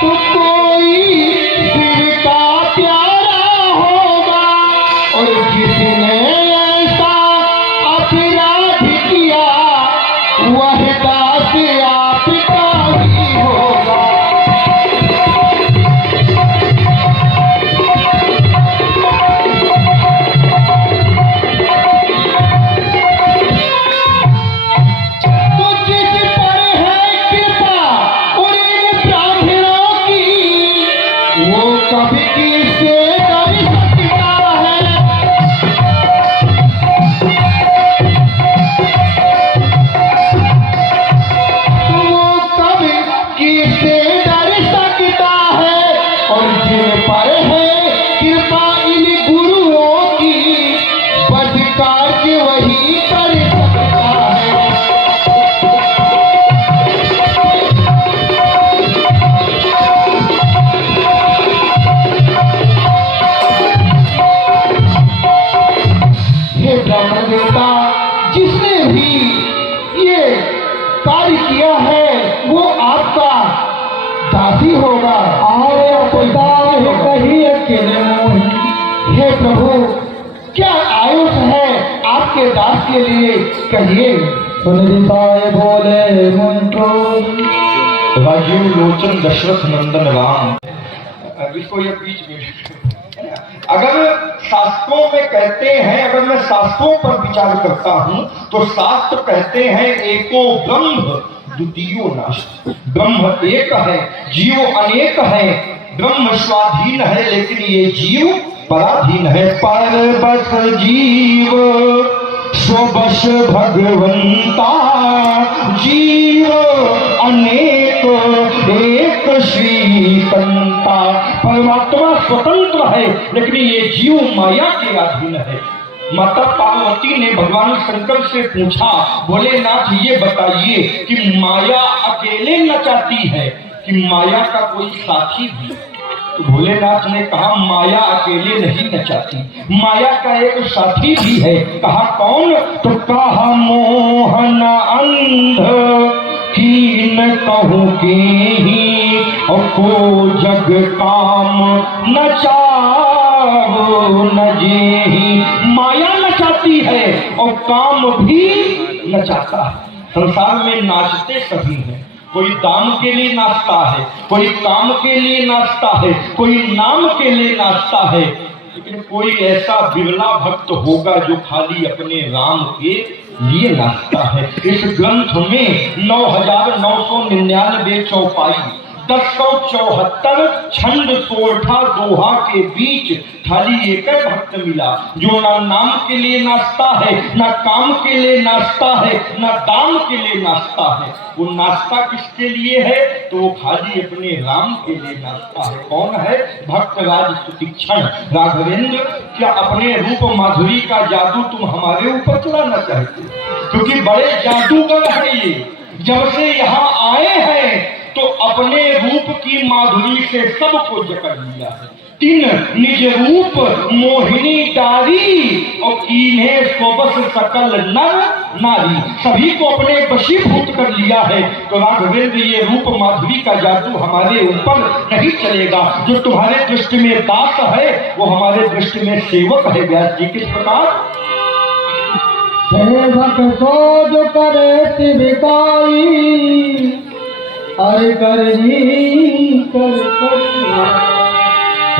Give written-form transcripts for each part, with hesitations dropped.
तो कोई सिर का प्यारा होगा, और जिसने ऐसा अपराध किया वह दास आपका ही होगा। तो जिस पर है कृपा उन ब्राह्मणों की, वो कभी किससे डर सकता है। वो कभी किससे डर सकता है, और जिन पर है कृपा इन गुरुओं की, बद कार्य वही कर सकता है। हे ब्राह्मण देवता, जिसने भी ये कार्य किया है वो आपका दासी होगा। हे प्रभु, क्या आयुष है आपके दास के लिए, कहिए। सुनिताय बोले मुंटो राजीव लोचन दशरथ नंदन राम। इसको ये बीच में अगर शास्त्रों में कहते हैं, अगर मैं शास्त्रों पर विचार करता हूं तो शास्त्र कहते हैं एको ब्रह्म द्वितीयो नास्ति। ब्रह्म एक है, जीव अनेक है। ब्रह्म स्वाधीन है लेकिन ये जीव पराधीन है। पर बस जीव स्वबस भगवंता, जीव अनेक एक श्रीकंता। परमात्मा स्वतंत्र है लेकिन ये जीव माया के अधीन है। माता पार्वती ने भगवान शंकर से पूछा, भोलेनाथ ये बताइए कि माया अकेले नचाती है कि माया का कोई साथी भी? तो भोलेनाथ ने कहा माया अकेले नहीं नचाती, माया का एक साथी भी है। कहा कौन? तो कहा मोहन अंध कीन कहूँ के ही, और को जग काम नचाओ न जेहि। माया नचाती है और काम भी नचाता है। संसार में नाचते सभी हैं। कोई दाम के लिए नाचता है, कोई काम के लिए नाचता है, कोई नाम के लिए नाचता है, लेकिन कोई ऐसा बिरला भक्त होगा जो खाली अपने राम के लिए नाचता है। इस ग्रंथ में 9,999 चौपाई, 1074 छंद सोरठा दोहा के बीच खाली एक भक्त मिला जो ना नाम के लिए नाचता है, ना काम के लिए नाचता है, ना दाम के लिए नाचता है। वो नाचता किसके लिए है? तो वो खाली अपने राम के लिए नाचता है। कौन है? भक्तराज सुतीक्षण। राघवेंद्र, क्या अपने रूप माधुरी का जादू तुम हमारे ऊपर चलाना चाहते? क्योंकि बड़े जादूगर हैं ये। जब से यहाँ आए हैं तो अपने रूप की माधुरी से सबको जकड़ लिया है। तीन निज रूप मोहिनी डारी, और कीन्हे स्वबस सकल नर नारी। सभी को अपने वशीभूत कर लिया है। तो राघवेंद्र, ये रूप माधुरी का जादू हमारे ऊपर नहीं चलेगा। जो तुम्हारे दृष्टि में दास है वो हमारे दृष्टि में सेवक है। व्यास जी किस प्रकार? सेवक को जो करे तिविकाई, अरे करनी कर।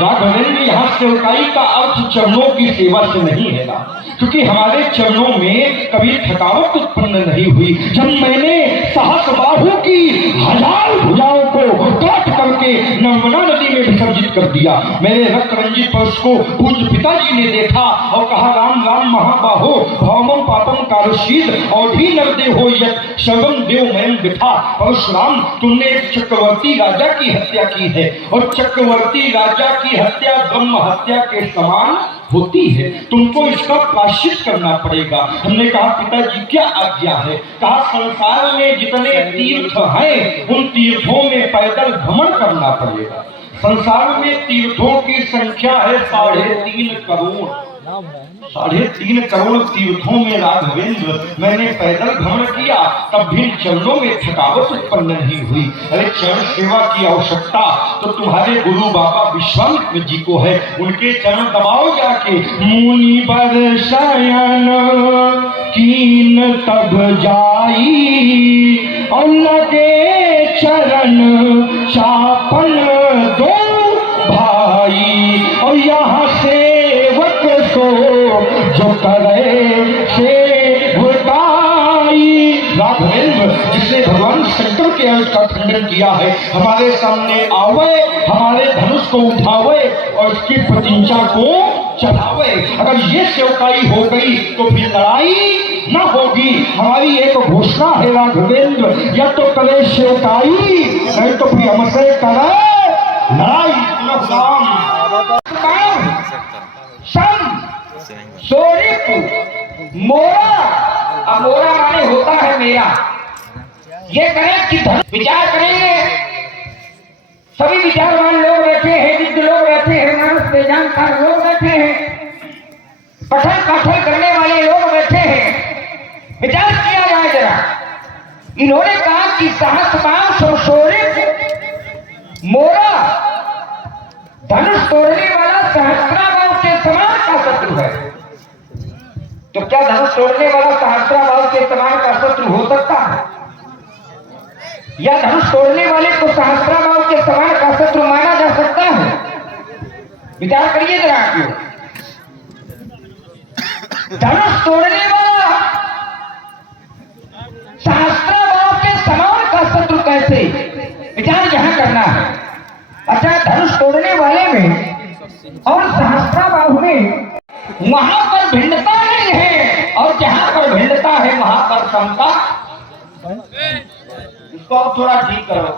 राघवेंद्र, यहाँ सेवकाई का अर्थ चरणों की सेवा से नहीं है ना, क्योंकि हमारे चरणों में कभी थकावट उत्पन्न नहीं हुई। जब मैंने सहस्र बाहु की 1000 भुजाओं को काट करके नर्मदा नदी में विसर्जित कर दिया, मेरे रक्त रंजित पर्श को पूज्य पिताजी ने देखा और कहा, राम राम महाबाहो भौमम पापम कारशीद और भी नरदे हो यत सर्वम देवमयम विथा। परशुराम, तुमने एक चक्रवर्ती राजा की हत्या की है, और चक्रवर्ती राजा की हत्या ब्रह्म हत्या के समान होती है। तुमको इसका प्रायश्चित करना पड़ेगा। हमने कहा, पिताजी क्या आज्ञा है? कहा, संसार में जितने तीर्थ हैं उन तीर्थों में पैदल भ्रमण करना पड़ेगा। संसार में तीर्थों की संख्या है 3.5 करोड़। 3.5 करोड़ तीर्थों में राघवेंद्र मैंने पैदल भ्रमण किया, तब भी चरणों में थकावट उत्पन्न नहीं हुई। अरे चरण सेवा की आवश्यकता तो तुम्हारे गुरु बाबा विश्वामित्र जी को है, उनके चरण दबाओ जाके। मुनि बर शयन कीन तब जाई, और लगे चरण चापन दो भाई, और यहाँ सेवक सो जो करे सेवकाई। राघवेंद्र जिसने भगवान शंकर के अर्थ का खंडन किया है, हमारे सामने आवे, हमारे धनुष को उठावे और इसकी प्रतिष्ठा को चढ़ावे। अगर ये सेवकाई हो गई तो फिर लड़ाई न होगी। हमारी एक घोषणा है राघवेंद्र, या तो करे सेवकाई, नहीं तो फिर हमसे करे लड़ाई। मोरा, अब मोरा माने होता है मेरा। ये करें कि विचार करेंगे, सभी विचारवान लोग बैठे हैं, विद्ध लोग बैठे हैं, मानस बेजानकार लोग बैठे हैं, पठन पाठन करने वाले लोग बैठे हैं। विचार किया जाए जरा। इन्होंने कहा कि सहस्रबाहु संशोरित मोरा धनुष तोड़ने वाला सहस्राबाहु के समान का शत्रु है। तो क्या धनुष तोड़ने वाला सहस्राबाहु के समान का शत्रु हो सकता है, या धनुष तोड़ने वाले को सहस्राबाहु के समान का शत्रु माना जा सकता है? विचार करिए जरा। क्यों धनुष तोड़ने वाला सहस्राबाहु के समान का शत्रु कैसे? विचार यहां करना है। अच्छा, धनुष तोड़ने वाले में और सहस्राबाहु में वहां पर भिन्नता नहीं है, और जहां पर भिन्नता है वहां पर समता। इसको आप थोड़ा ठीक करो।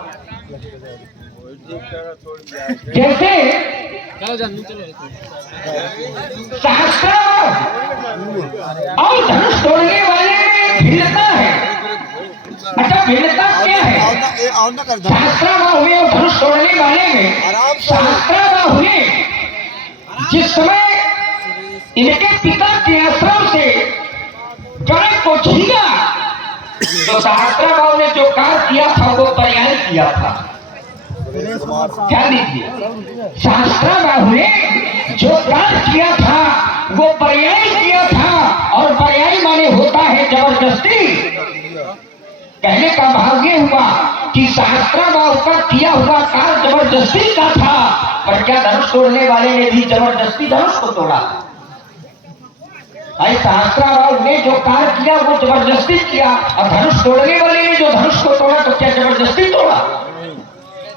जैसे सहस्राबाहु और धनुष तोड़ने वाले में भिन्नता है। अच्छा, भिन्नता क्या है? सहस्राबाहु में और धनुष तोड़ने वाले में, सहस्राबाहु ने जिस समय इनके पिता के आश्रम से गाय को छीना, तो सहस्राबाहु ने जो कार्य किया था वो पर्याय किया था। क्या लीजिए, सहस्राबाहु ने जो कार्य किया था वो पर्याय किया था, और पर्याय माने होता है जबरदस्ती। कहने का भाव ये हुआ कि सहस्राबाहु का किया हुआ कार्य जबरदस्ती का था, पर क्या धनुष तोड़ने वाले ने भी जबरदस्ती धनुष को तोड़ा? सहस्राबाहु ने जो कार्य किया वो जबरदस्ती किया, और धनुष तोड़ने वाले ने जो धनुष को तोड़ा तो क्या जबरदस्ती तोड़ा?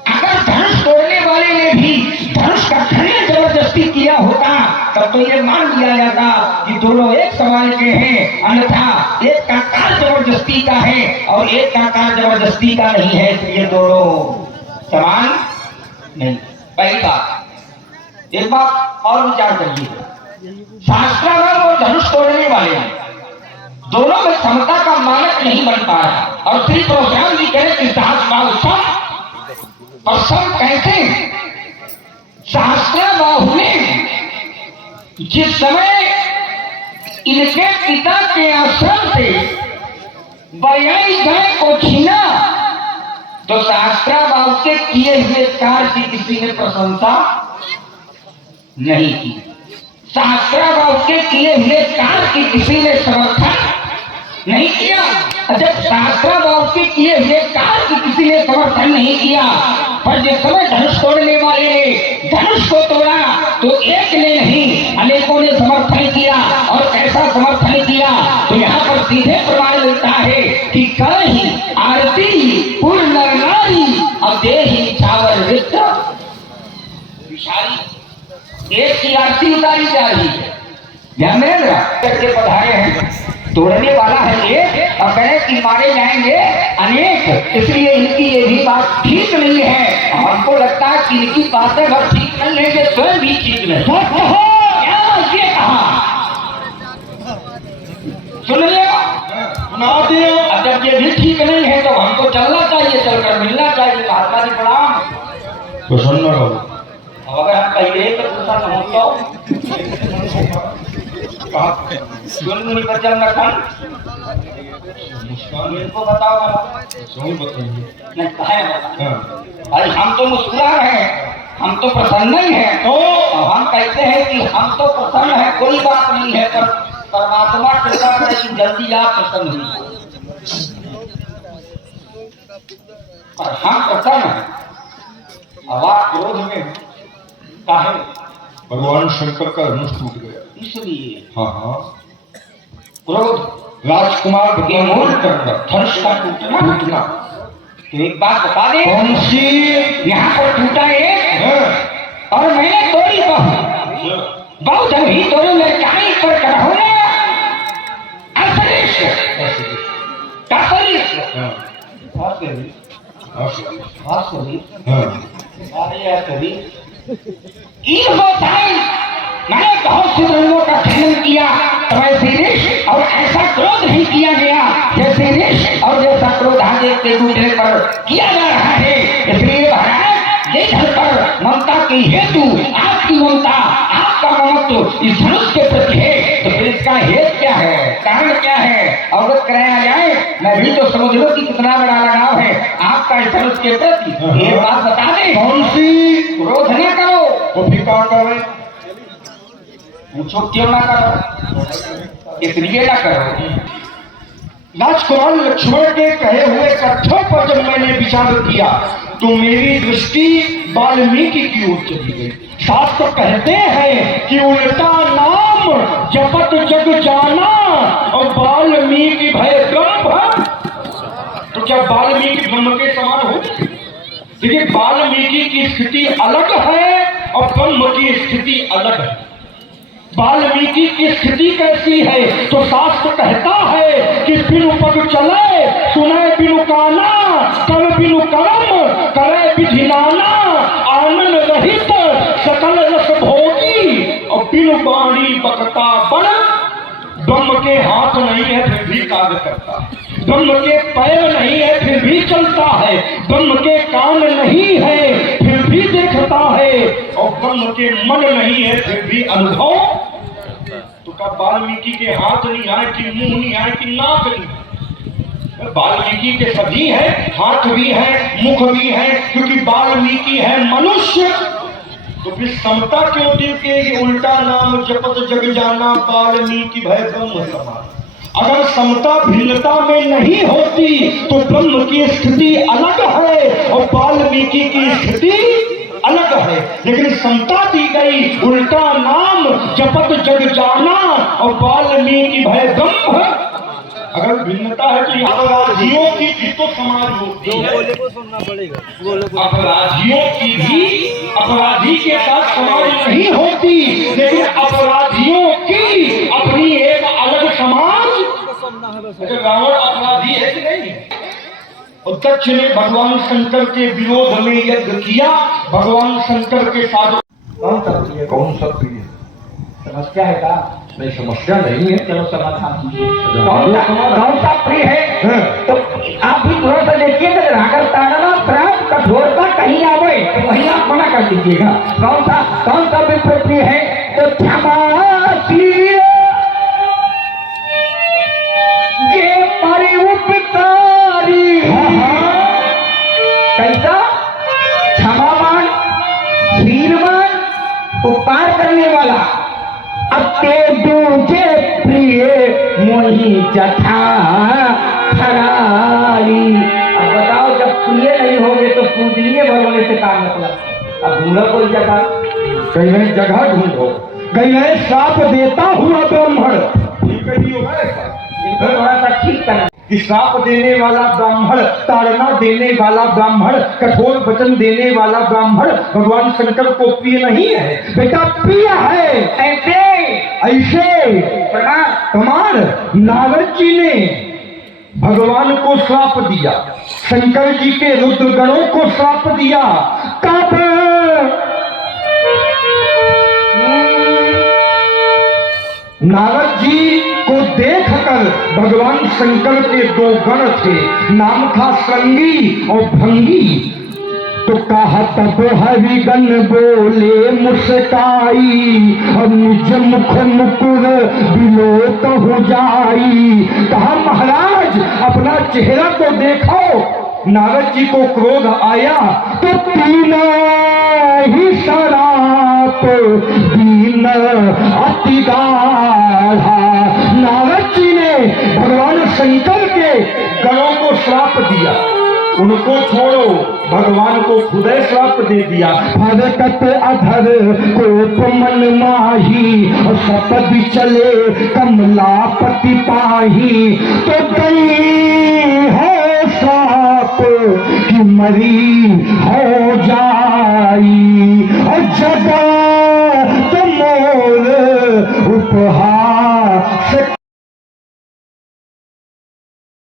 अगर धनुष तोड़ने वाले ने भी धनुष का खंडन जबरदस्ती किया होता तब तो ये मान लिया जाता कि दोनों एक समान के हैं, अन्यथा एक का कार्य जबरदस्ती का है और एक का कार्य जबरदस्ती का नहीं है, इसलिए दोनों समान नहीं। पहली बात। एक बात और विचार करिए, सहस्राबाहु और धनुष तोड़ने वाले दोनों में समता का मानक नहीं बन पा रहा, और श्री परशुराम जी कह कि सहस्राबाहु सम, और सम कैसे? सहस्राबाहु ने जिस समय इनके पिता के आश्रम से बयाई गाय को छीना, तो सहस्राबाहु के किए हुए कार्य की किसी ने प्रशंसा नहीं की। सहस्राबाहु के किए हुए कार्य की किसी ने समर्थन नहीं किया। जब सहस्राबाहु के किए हुए कार्य की किसी ने समर्थन नहीं किया, पर जिस समय धनुष तोड़ने वाले ने धनुष को तोड़ा तो एक ने नहीं अनेकों ने समर्थन किया। और कैसा समर्थन किया? तो यहाँ पर सीधे प्रमाण मिलता है कि करहि आरती पूर्ण नर नारी, अब देहि छावर विद्र विशाली। एक की आरती उतारी जा रही है, ध्यान में करके पधारे हैं। तोड़ने वाला है एक और कहे कि मारे जाएंगे अनेक, इसलिए इनकी ये भी बात ठीक नहीं है। हमको लगता है कि इनकी बातें बस ठीक नहीं है, ये स्वयं भी ठीक नहीं। क्या ये कहा? सुन लिया, सुना दिया। अब जब ये भी ठीक नहीं है तो हमको चलना चाहिए, चलकर मिलना चाहिए। महात्मा जी प्रणाम। प्रसन्न रहो। अब अगर हम कहिए तो प्रसन्न हो तो कहा सुन बचन लखन मुस्कान इनको बताओ क्यों बताइए? नहीं कहे बता। हाँ अरे हम तो मुस्कुरा रहे हैं, हम तो प्रसन्न ही हैं। तो हम कहते हैं कि हम तो प्रसन्न हैं, कोई बात नहीं है, पर परमात्मा कृपा करे कि जल्दी आप प्रसन्न हुई। पर हम प्रसन्न हैं, अब आप क्रोध में काहे? भगवान शंकर का धनुष टूट गया। इसलिए हाँ हाँ क्रोध राजकुमार के मूल करना धनुष का टूटना। तो एक बात बता दे, कौन सी? यहाँ पर टूटा एक हाँ, और मैंने तोड़ी बहु बहुत ही तोड़ी में कहीं पर करहूँ असरीश कसरीश हाँ, ईद होता है। मैंने बहुत से रंगों का खनन किया, तो ऐसे ऋष और ऐसा क्रोध नहीं किया गया जैसे ऋष और जैसा क्रोध आगे के दूसरे पर किया जा रहा है। इसलिए महाराज ये धन पर ममता की हेतु आपकी ममता, आपका ममत्व इस धनुष के प्रति है, तो फिर इसका हेतु क्या है, कारण क्या है, अवगत कराया जाए। मैं भी तो समझ लो कि कितना बड़ा लगाव है आपका इस धनुष के प्रति। ये बात बता दे, कौन सी? क्रोध न करो, वो भी क्या कर रहे? पूछो क्यों ना करो, इसलिए ना करो। राजकुमार लक्ष्मण के कहे हुए कथ्यों पर जब मैंने विचार किया तो मेरी दृष्टि वाल्मीकि की ओर चली गई। शास्त्र कहते हैं कि उल्टा नाम जपत जग जाना और वाल्मीकि भय ब्रह्म। तो क्या वाल्मीकि ब्रह्म के समान हो? देखिए, वाल्मीकि की स्थिति अलग है और ब्रह्म की स्थिति अलग है। वाल्मीकि की स्थिति कैसी है? तो शास्त्र कहता है कि बिनु पग चले, सुने बिनु काना, कर बिनु कर्म, करे विधि नाना, आनंद रहित सकल रस भोगी और बिनु बाणी बकता बन। ब्रह्म के हाथ नहीं है फिर भी कार्य करता है, ब्रह्म के पैर नहीं है फिर भी चलता है, ब्रह्म के कान नहीं है फिर भी देखता है, और ब्रह्म के मन नहीं है फिर भी अनुभव। तो क्या वाल्मीकि के हाथ नहीं आए कि मुंह नहीं आए कि नाक नहीं आए? वाल्मीकि के सभी है, हाथ भी है, मुख भी है, क्योंकि वाल्मीकि है मनुष्य। तो फिर समता क्यों दी कि उल्टा नाम जपत जग जाना वाल्मीकि भय ब्रह्म समान। अगर समता भिन्नता में नहीं होती तो ब्रह्म की स्थिति अलग है और वाल्मीकि की स्थिति अलग है, लेकिन समता दी गई, उल्टा नाम जपत जग जाना और वाल्मीकि भय ब्रह्म। अगर भिन्नता है तो अपराधियों की भी तो समाज होती है, अपराधियों की भी अपराधी के साथ समाज नहीं होती, लेकिन अपराधियों की अपनी एक अलग समाज। रावण अपराधी है कि नहीं? और दक्ष ने भगवान शंकर के विरोध में यज्ञ किया, भगवान शंकर के साथ। कौन सा प्रिय? कौन सा प्रिय? समस्या है का? नहीं, समस्या नहीं है। चलो समाधान कीजिए। कौन सा प्रिय है? तो आप भी थोड़ा सा देखिए, रागर ताड़ना प्राप्त कठोरता कहीं आवे तो वहीं आप मना कर दीजिएगा। कौन सा विप्र प्रिय है? तो क्षमाशील ये परिउपकारी। कैसा? क्षमावान, शीलवान, उपकार करने वाला। अब ते दूजे प्रिय मोही जथा खराई। अब बताओ, जब प्रिय नहीं होगे तो पूजनीय भगवान से काम मतलब। अब ढूंढो कोई जगह, कहीं नई जगह ढूंढो, कहीं नए श्राप देता हुआ ब्राह्मण। इनको थोड़ा सा ठीक करना। कि श्राप देने वाला ब्राह्मण, ताड़ना देने वाला ब्राह्मण, कठोर वचन देने वाला ब्राह्मण भगवान शंकर को प्रिय नहीं है। बेटा प्रिय है। ऐसे प्रमाण नारद जी ने भगवान को श्राप दिया, शंकर जी के रुद्र गणों को श्राप दिया। कब? नारद जी को देखकर भगवान शंकर के दो गण थे, नाम था श्रृंगी और भंगी। तो कहा तब हरिगन बोले मुस्काई, अब मुझ मुख मुकुर बिलो कहूँ जाई। कहा महाराज अपना चेहरा तो देखो। नारद जी को क्रोध आया तो तीन ही शराप दीन अति गाढ़ा। नारद जी ने भगवान शंकर के गणों को श्राप दिया, उनको छोड़ो, भगवान को खुद श्राप दे दिया। हरकत अधर कोप मन माही, और सपद चले कमलापति पाही। तो गई है साप कि मरी हो जाई, और जगा तो मोर